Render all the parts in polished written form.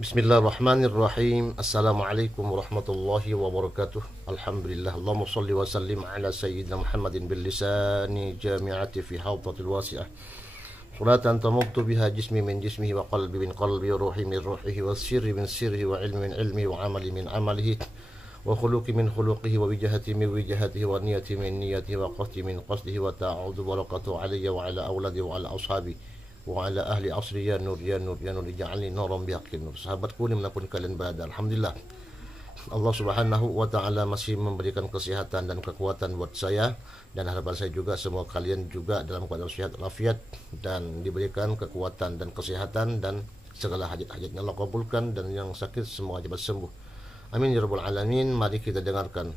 Bismillahirrahmanirrahim. Assalamualaikum warahmatullahi wabarakatuh. Alhamdulillah. Allahumma salli wa sallim ala sayyidina Muhammadin bil lisani jami'ati fi hawdatil wasi'ah. Suratan tamuttu biha jismi min jismihi wa qalbi min qalbi wa ruhi min ruhihi wa sirri min sirrihi wa ilmi min ilmi wa amali min amalihi wa khuluqi min khuluqihi wa wijahati min wijahatihi wa niyati min niyatihi wa qasdi min qasdihi wa ta'awudhu barakatuhu alayya wa ala awladi wa ala ashabi wa ala ahli asri ya nur ya nur ya nur ij'alni nuran bihaqqin nur. Sahabatku dimanapun kalian berada, alhamdulillah Allah subhanahu wa ta'ala masih memberikan kesehatan dan kekuatan buat saya, dan harapan saya juga semua kalian juga dalam keadaan sehat walafiat dan diberikan kekuatan dan kesehatan, dan segala hajat-hajatnya Allah kabulkan, dan yang sakit semua cepat sembuh, amin ya rabbal alamin. Mari kita dengarkan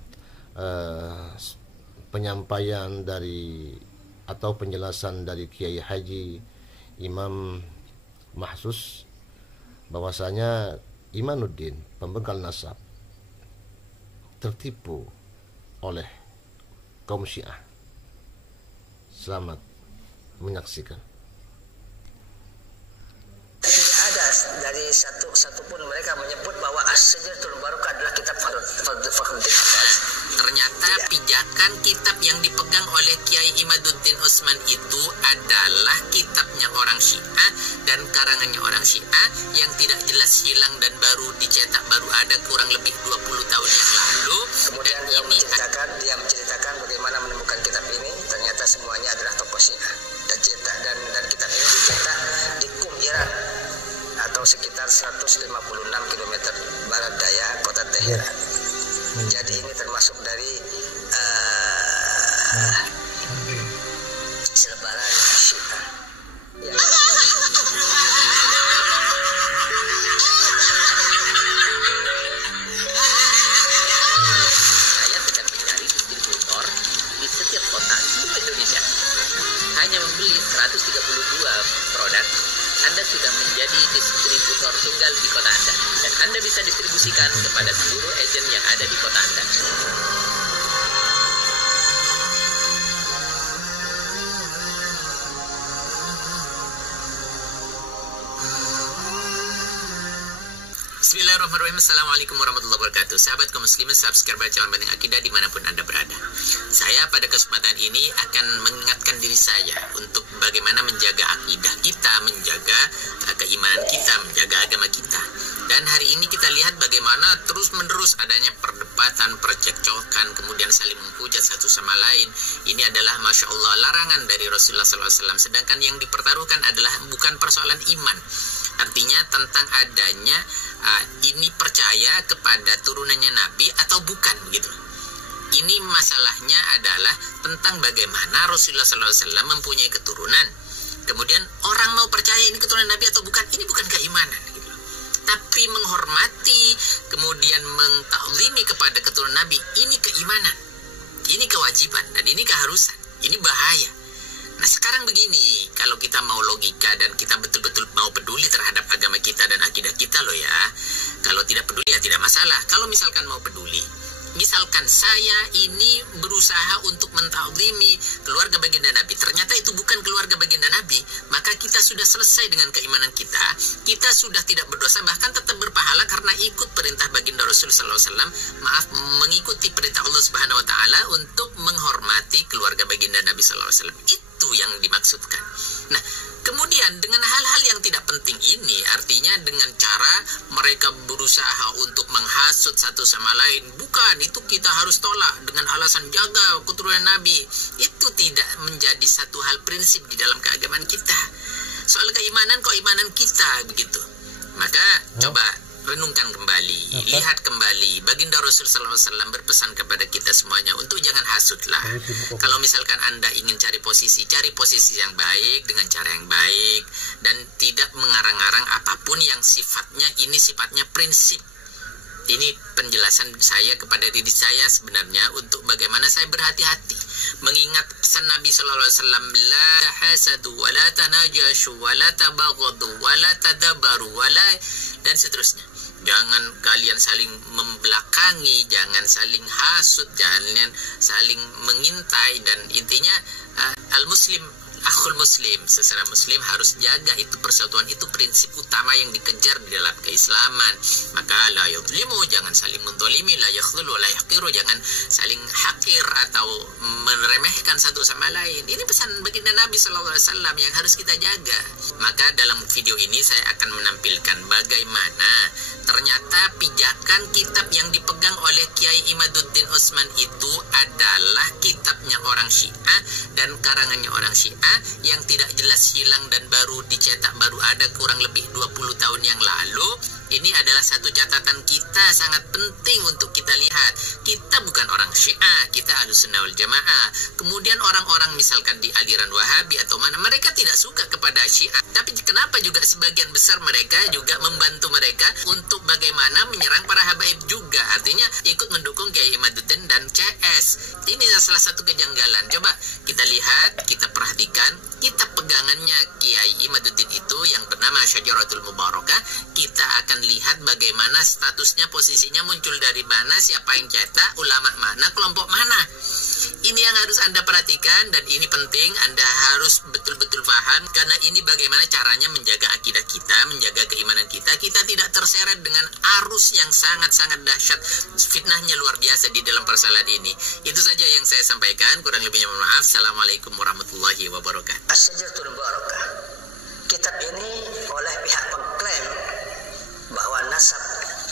penyampaian dari atau penjelasan dari Kiai Haji Imam Mahsus, bahwasanya Imanuddin pembengkal nasab tertipu oleh kaum Syiah. Selamat menyaksikan. Tidak ada dari satu pun mereka menyebut bahwa As-Sajaratul Barakah adalah kitab Fakhruddin Abbas. Ternyata pijakan kitab yang dipegang oleh Kiai Imaduddin Utsman itu adalah kitabnya orang Syiah dan karangannya orang Syiah yang tidak jelas hilang dan baru dicetak, baru ada kurang lebih 20 tahun yang lalu. Kemudian dia menceritakan bagaimana menemukan kitab ini. Ternyata semuanya adalah tokoh Syiah dan kitab ini dicetak di Qum, Iran, atau sekitar 156 km barat daya kota Teheran. Jadi ini termasuk dari selebaran Syiah. Ya. Saya sedang mencari distributor di setiap kota seluruh Indonesia. Hanya membeli 132 produk, Anda sudah menjadi distributor tunggal di kota Anda, dan Anda bisa distribusikan kepada seluruh agen yang ada di kota Anda. Bismillahirrahmanirrahim. Assalamualaikum warahmatullahi wabarakatuh. Sahabat kaum muslimin, subscribe bacaan penting akidah dimanapun Anda berada. Saya pada kesempatan ini akan mengingatkan diri saya untuk bagaimana menjaga akidah kita, menjaga keimanan kita, menjaga agama kita. Dan hari ini kita lihat bagaimana terus-menerus adanya perdebatan, percekcokan, kemudian saling menghujat satu sama lain. Ini adalah Masya Allah larangan dari Rasulullah SAW. Sedangkan yang dipertaruhkan adalah bukan persoalan iman. Artinya tentang adanya ini percaya kepada turunannya Nabi atau bukan, begitu. Ini masalahnya adalah tentang bagaimana Rasulullah SAW mempunyai keturunan. Kemudian orang mau percaya ini keturunan Nabi atau bukan, ini bukan keimanan, gitu. Tapi menghormati, kemudian mentaklimi kepada keturunan Nabi, ini keimanan, ini kewajiban, dan ini keharusan, ini bahaya. Nah sekarang begini, kalau kita mau logika dan kita betul-betul mau peduli terhadap agama kita dan akidah kita loh ya. Kalau tidak peduli ya tidak masalah. Kalau misalkan mau peduli, misalkan saya ini berusaha untuk mentaklimi keluarga baginda Nabi, ternyata itu bukan keluarga baginda Nabi, maka kita sudah selesai dengan keimanan kita. Kita sudah tidak berdosa, bahkan tetap berpahala karena ikut perintah baginda Rasulullah SAW. Maaf, mengikuti perintah Allah Subhanahu Wa Taala untuk menghormati keluarga baginda Nabi SAW. Itu yang dimaksudkan. Nah, kemudian dengan hal-hal yang tidak penting ini, artinya dengan cara mereka berusaha untuk menghasut satu sama lain, bukan, itu kita harus tolak dengan alasan jaga keturunan Nabi. Itu tidak menjadi satu hal prinsip di dalam keagamaan kita. Soal keimanan kita, begitu. Maka coba renungkan kembali, lihat kembali. Baginda Rasulullah SAW berpesan kepada kita semuanya untuk jangan hasutlah. Kalau misalkan Anda ingin cari posisi yang baik dengan cara yang baik, dan tidak mengarang-arang apapun yang sifatnya prinsip. Ini penjelasan saya kepada diri saya sebenarnya untuk bagaimana saya berhati-hati mengingat pesan Nabi SAW, la hasadu wa la tanajashu wa la tabaghadu wa la tadabaru wa la, dan seterusnya. Jangan kalian saling membelakangi, jangan saling hasut, jangan saling mengintai, dan intinya al-muslim akhul muslim, sesama muslim harus jaga itu persatuan, itu prinsip utama yang dikejar di dalam keislaman. Maka la yudlimu, jangan saling mendolimi, la yakhdhulu wa la yahqiru, jangan saling hakir atau meremehkan satu sama lain. Ini pesan baginda Nabi SAW yang harus kita jaga. Maka dalam video ini saya akan menampilkan bagaimana ternyata pijakan kitab yang dipegang oleh Kiai Imaduddin Utsman itu adalah kitabnya orang Syiah dan karangannya orang Syiah yang tidak jelas hilang dan baru dicetak, baru ada kurang lebih 20 tahun yang lalu. Ini adalah satu catatan kita sangat penting untuk kita lihat. Kita bukan orang Syiah, kita Ahlussunnah wal Jamaah. Kemudian orang-orang misalkan di aliran Wahabi atau mana, mereka tidak suka kepada Syiah. Tapi kenapa juga sebagian besar mereka juga membantu mereka untuk bagaimana menyerang para habaib juga. Artinya ikut mendukung Kiai Imaduddin dan CS. Ini salah satu kejanggalan. Coba kita lihat, kita perhatikan kitab pegangannya Kiai Imaduddin itu yang bernama Syajaratul Mubarakah. Kita akan lihat bagaimana statusnya, posisinya, muncul dari mana, siapa yang cetak, ulama mana, kelompok mana. Ini yang harus Anda perhatikan dan ini penting, Anda harus betul-betul paham karena ini bagaimana caranya menjaga akidah kita, menjaga keimanan kita. Kita tidak terseret dengan arus yang sangat-sangat dahsyat, fitnahnya luar biasa di dalam persalahan ini. Itu saja yang saya sampaikan, kurang lebihnya mohon maaf. Assalamualaikum warahmatullahi wabarakatuh. As-Sajaratul Mubarakah. Kitab ini oleh pihak pengklaim bahwa nasab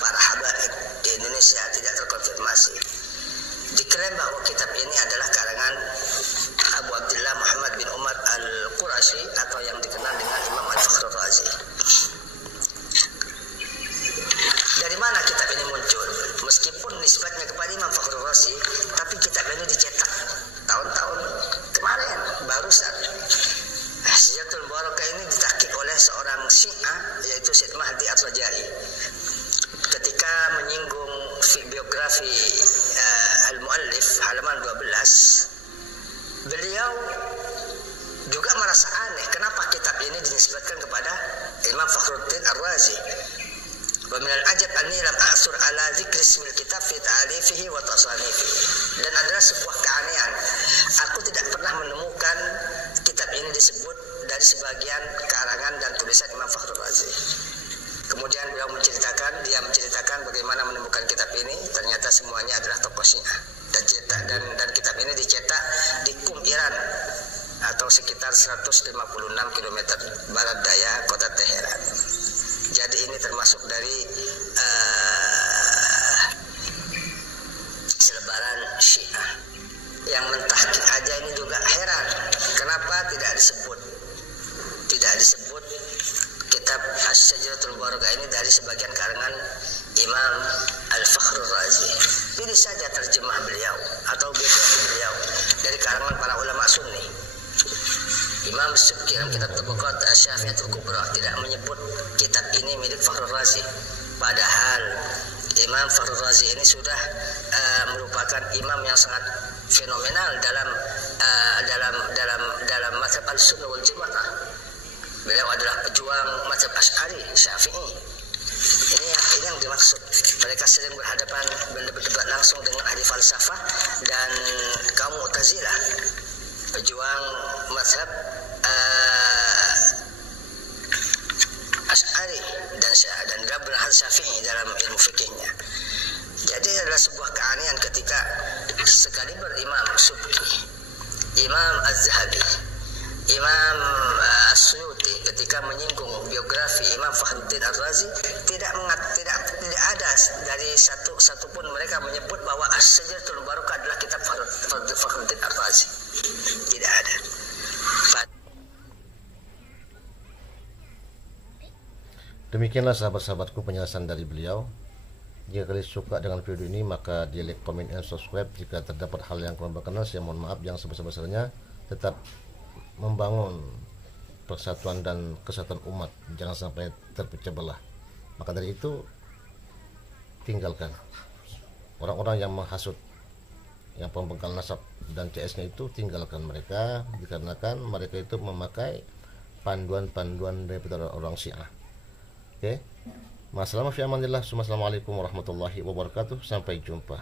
para habaib di Indonesia tidak terkonfirmasi. Diklaim bahwa kitab ini adalah karangan Abu Abdullah Muhammad bin Umar Al-Qurashi atau yang dikenal dengan Imam Al-Fakhr Razi. Dari mana kitab ini muncul? Meskipun nisbatnya kepada Imam Fakhr Razi, tapi kitab ini dicetak tahun-tahun kemarin, barusan. Syajaratul Mubarakah ini ditakik oleh seorang Syiah, yaitu Syed Mahdi Ar-Rajai. Ketika menyinggung biografi Al-Muallif halaman 12, beliau juga merasa aneh kenapa kitab ini dinisbatkan kepada Imam Fakhruddin Ar-Razi. Wa min al-ajab anni lam a'sur ala dzikri ismil kitab fi ta'alifihi wa tasanifihi. Dan adalah sebuah keanehan, aku tidak pernah menemukan kitab ini disebut dari sebagian karangan dan tulisan Imam Fakhr Razi. Kemudian beliau menceritakan bagaimana menemukan kitab ini. Ternyata semuanya adalah tokoh Syiah dan kitab ini dicetak di Qum, Iran, atau sekitar 156 km barat daya kota Teheran. Jadi ini termasuk dari selebaran Syiah. Yang mentahqiq aja ini juga heran, kenapa tidak disebut kitab Asy-Syajaratul Mubarakah ini dari sebagian karangan Imam Al-Fakhr Razi. Pilih saja terjemah beliau atau biografi beliau dari karangan para ulama Sunni. Imam Subki dalam kitab Tabaqat Asy-Syafi'iyatul Kubra tidak menyebut kitab ini milik Fakhr Razi. Padahal Imam Fakhr Razi ini sudah merupakan imam yang sangat fenomenal dalam mazhab Al-Sunnah wal Jamaah. Beliau adalah pejuang mazhab Asy'ari, Syafi'i. Ini yang dimaksud. Mereka sering berdebat langsung dengan ahli falsafah dan kaum Mu'tazilah, pejuang mazhab Asy'ari dan dia berhad Syafi'i dalam ilmu fikihnya. Jadi adalah sebuah keanehan ketika sekaliber Imam Subki, Imam Az-Zahabi, Imam As-Suyuti ketika menyinggung biografi Imam Fakhruddin Ar-Razi tidak ada dari satu pun mereka menyebut bahwa Asy-Syajaratul Mubarakah adalah kitab Fakhruddin Ar-Razi. Tidak ada. Demikianlah sahabat-sahabatku penjelasan dari beliau. Jika kalian suka dengan video ini, maka di like, komen, dan subscribe. Jika terdapat hal yang kurang berkenan, saya mohon maaf. Yang sebesar-besarnya tetap membangun persatuan dan kesatuan umat, jangan sampai terpecah belah. Maka dari itu, tinggalkan orang-orang yang menghasut, yang pembengkal nasab dan CS-nya itu, tinggalkan mereka, dikarenakan mereka itu memakai panduan-panduan daripada orang Syiah. Oke, Assalamualaikum warahmatullahi wabarakatuh. Sampai jumpa.